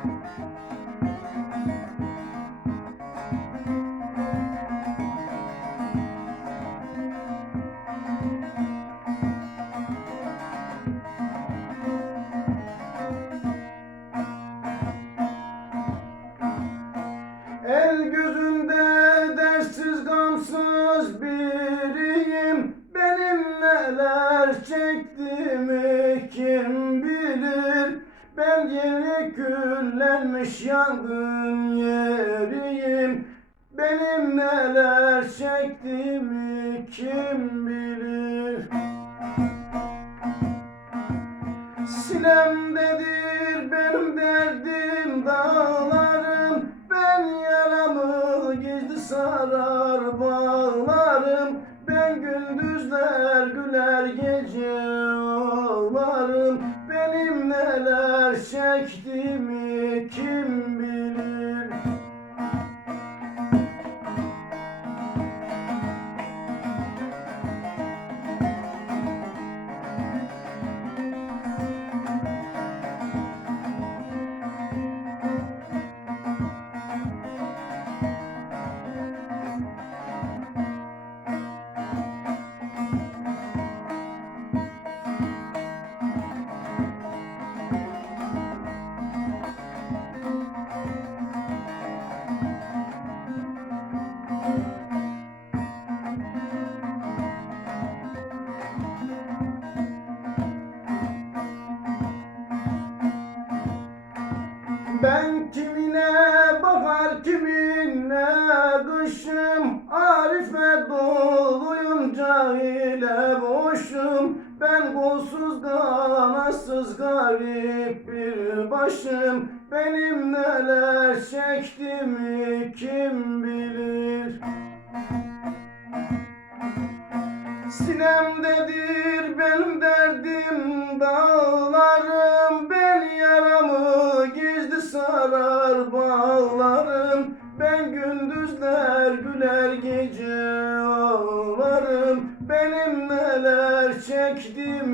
El gözünde dersiz gamsız Yeni küllenmiş yangın yeriyim. Benim neler çektiğimi kim bilir. Sinemdedir benim derdim dağlarım Ben yaramı gizli sarar bağlarım. Ben gündüzler güler gece neler çektiğimi Ben kimine bakar kiminle kışım Arife doluyum cahile boşum. Ben kolsuz kanatsız garip bir başım. Benim neler çektiğimi kim ağlarım Benim neler çektiğimi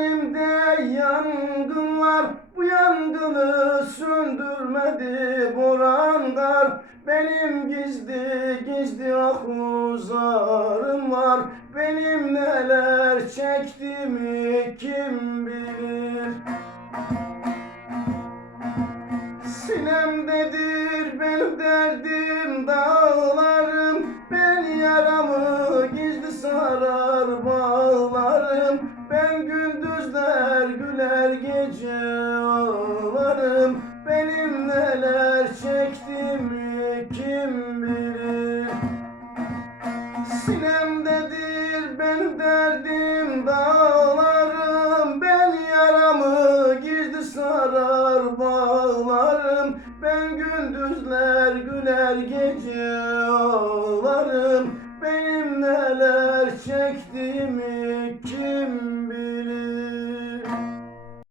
çelimde yangın var. Bu yangını söndürmedi boranlar Benim gizli gizli ahuzarım var. Benim neler çektiğimi kim bilir? Sinemdedir benim derdim dağlarım. Ben yaramı gizli sarar bağlarım Ben gündüzler güler gece ağlarım. Benim neler çektiğimi kim bilir? Sinemdedir benim derdim dağlarım. Ben yaramı gizli sarar bağlarım. Ben gündüzler güler gece ağlarım benim neler çektiğimi kim